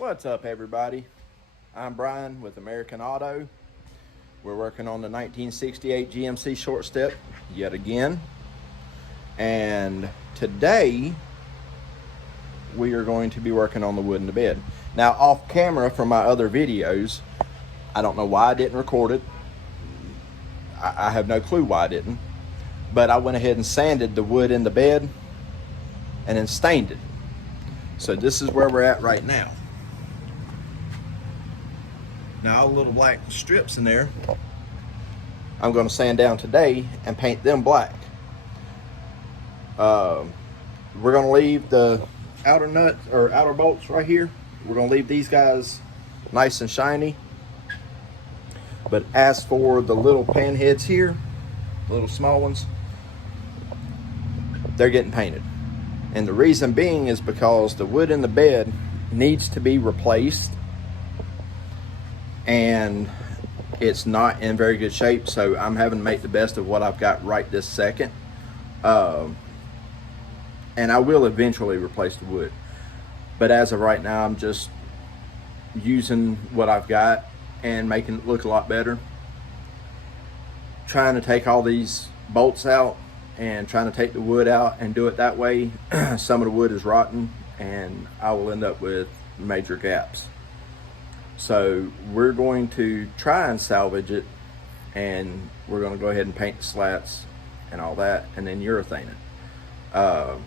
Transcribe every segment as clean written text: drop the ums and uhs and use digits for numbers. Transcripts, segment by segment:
What's up, everybody? I'm Brian with American Auto. We're working on the 1968 GMC short step yet again. And today we are going to be working on the wood in the bed. Now, off camera from my other videos, I don't know why I didn't record it. I have no clue why I didn't. But I went ahead and sanded the wood in the bed and then stained it. So this is where we're at right now. Now, all the little black strips in there, I'm going to sand down today and paint them black. We're going to leave the outer nuts or outer bolts right here. We're going to leave these guys nice and shiny. But as for the little pan heads here, the little small ones, they're getting painted. And the reason being is because the wood in the bed needs to be replaced. And it's not in very good shape, so I'm having to make the best of what I've got right this second. And I will eventually replace the wood. But as of right now, I'm just using what I've got and making it look a lot better. Trying to take all these bolts out and trying to take the wood out and do it that way. Some of the wood is rotten and I will end up with major gaps. So we're going to try and salvage it, and we're going to go ahead and paint the slats and all that, and then urethane it.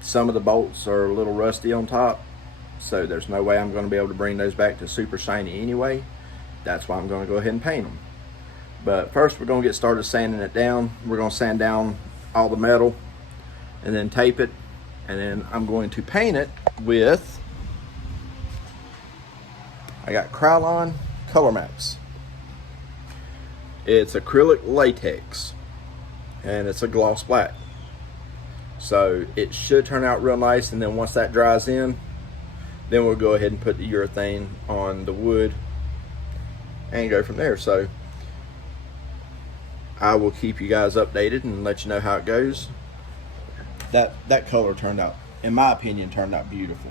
Some of the bolts are a little rusty on top, so there's no way I'm going to be able to bring those back to super shiny anyway. That's why I'm going to go ahead and paint them. But first we're going to get started sanding it down. We're going to sand down all the metal and then tape it, and then I'm going to paint it with, I got Krylon Color Max. It's acrylic latex and it's a gloss black. So it should turn out real nice, and then once that dries in, then we'll go ahead and put the urethane on the wood and go from there. So I will keep you guys updated and let you know how it goes. That color turned out, in my opinion, turned out beautiful.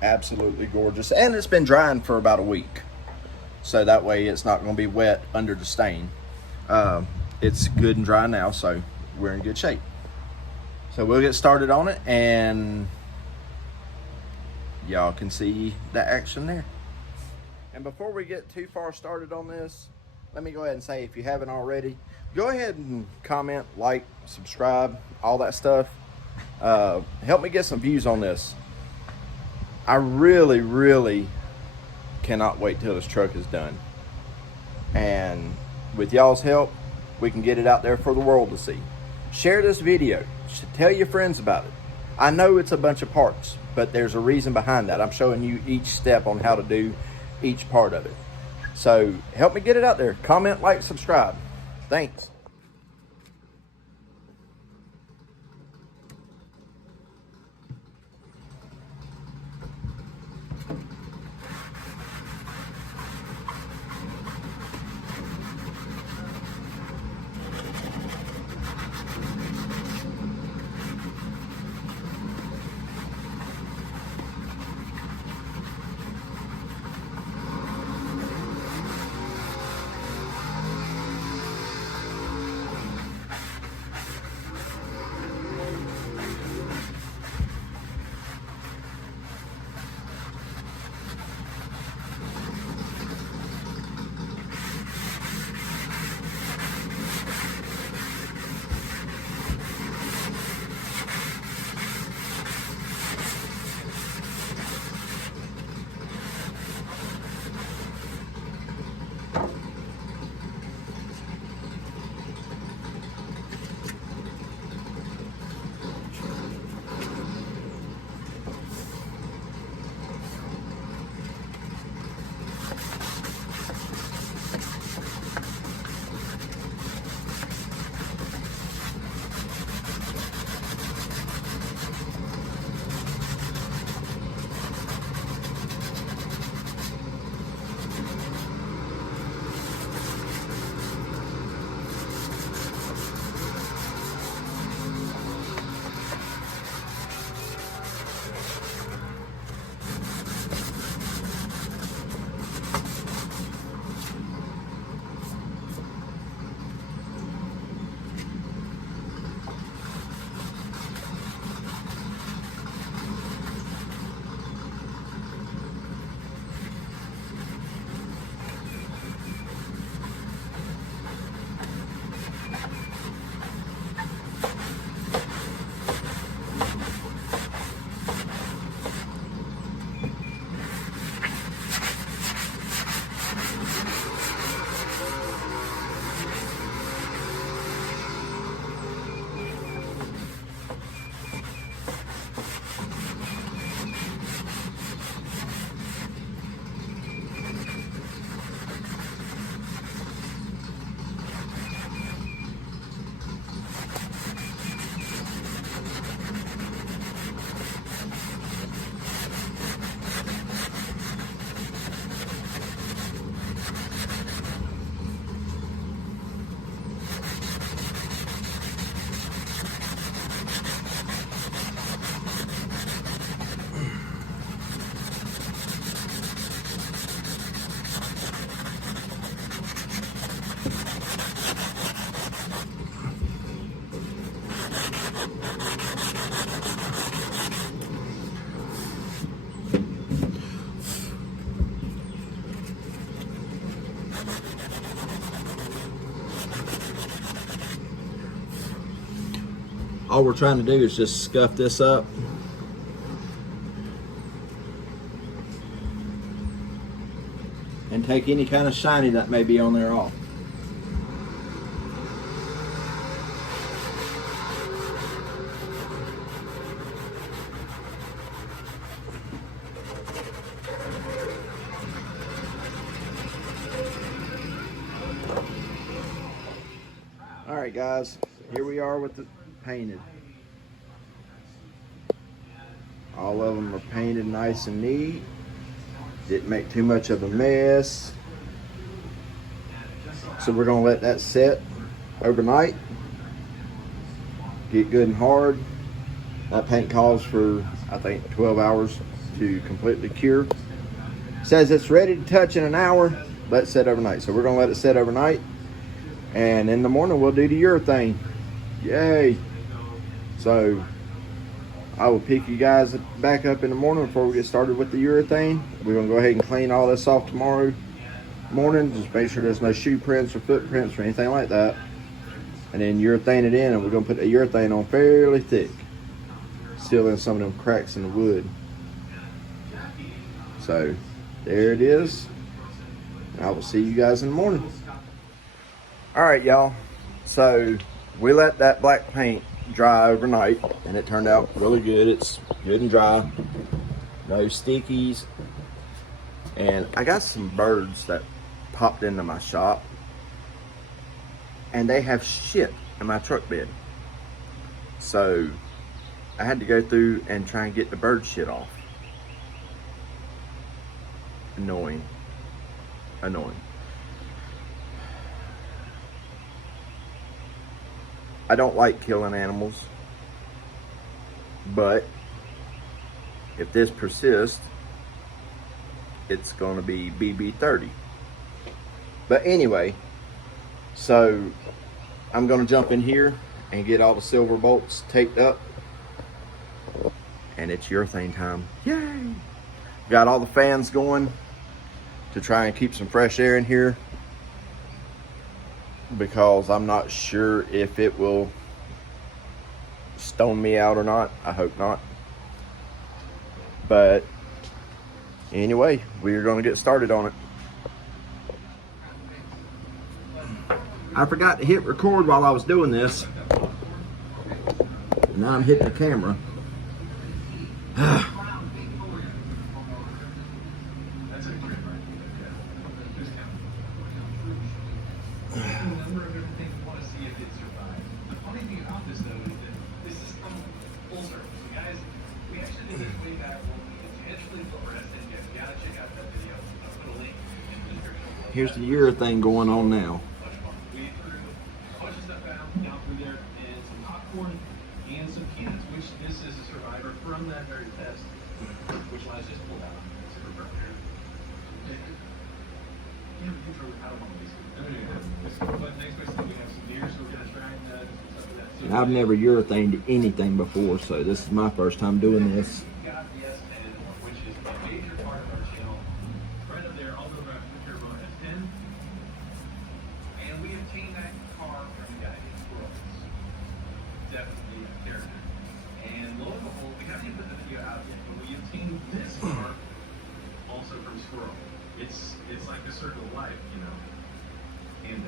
Absolutely gorgeous, and it's been drying for about a week, so that way it's not going to be wet under the stain. It's good and dry now, so we're in good shape. So we'll get started on it, and y'all can see the action there. And before we get too far started on this, let me go ahead and say, if you haven't already, go ahead and comment, like, subscribe, all that stuff. Help me get some views on this. I really cannot wait till this truck is done. And with y'all's help, we can get it out there for the world to see. Share this video. Tell your friends about it. I know it's a bunch of parts, but there's a reason behind that. I'm showing you each step on how to do each part of it. So help me get it out there. Comment, like, subscribe. Thanks. all we're trying to do is just scuff this up. And take any kind of shiny that may be on there off. All right, guys, here we are with the painted. All of them are painted nice and neat. Didn't make too much of a mess. So we're gonna let that set overnight. Get good and hard. That paint calls for, I think, 12 hours to completely cure. Says it's ready to touch in an hour. Let it set overnight. So we're gonna let it set overnight. And in the morning we'll do the urethane. Yay. So I will pick you guys back up in the morning before we get started with the urethane. We're gonna go ahead and clean all this off tomorrow morning. Just make sure there's no shoe prints or footprints or anything like that. And then urethane it in, and we're gonna put the urethane on fairly thick, seal in some of them cracks in the wood. So there it is. I will see you guys in the morning. All right, y'all. So we let that black paint dry overnight, and it turned out really good. It's good and dry, no stickies. And I got some birds that popped into my shop, and they have shit in my truck bed. So I had to go through and try and get the bird shit off. Annoying. I don't like killing animals, but if this persists, it's gonna be BB30. But anyway, so I'm gonna jump in here and get all the silver bolts taped up, and it's urethane time. Yay! Got all the fans going to try and keep some fresh air in here, because I'm not sure if it will stone me out or not. I hope not. But anyway, we're going to get started on it. I forgot to hit record while I was doing this. Now I'm hitting the camera. Here's the urethane going on now. And some cans, which this is a survivor from that very test, which was just pulled out. Super burger. Yeah, we can throw it out of one of these. But next week we have some beer, so we're gonna try and do something like that. And I've never urethaned anything before, so this is my first time doing this. Got the estimated one, which is a major part of our channel. Right up there, all the way from Carolina at 10. And we obtained that car from the guy in Squirrels. Definitely a character. And lo and behold, we haven't even put the video out yet, but we obtained this car also from Squirrel. It's like a circle of life, you know. And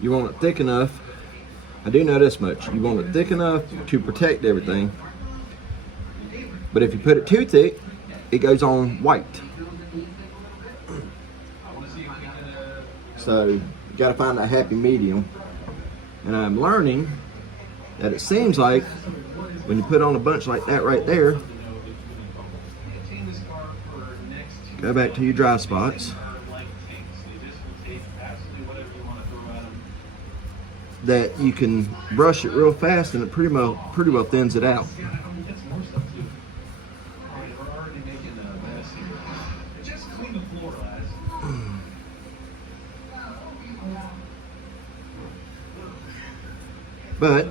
You want it thick enough. I do know this much. You want it thick enough to protect everything. But if you put it too thick, it goes on white. So you gotta find that happy medium. And I'm learning that it seems like when you put on a bunch like that right there, go back to your dry spots, that you can brush it real fast and it pretty well thins it out. But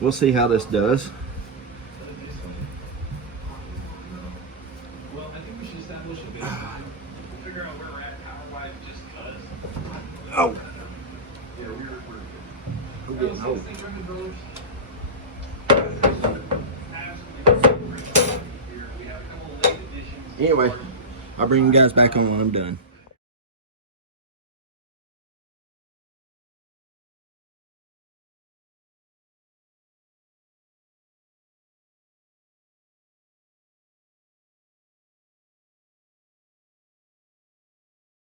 we'll see how this does. Well, I think we should establish a base. We'll figure out where we're at power-wise just because. Oh. Yeah, we're Anyway, I'll bring you guys back on when I'm done.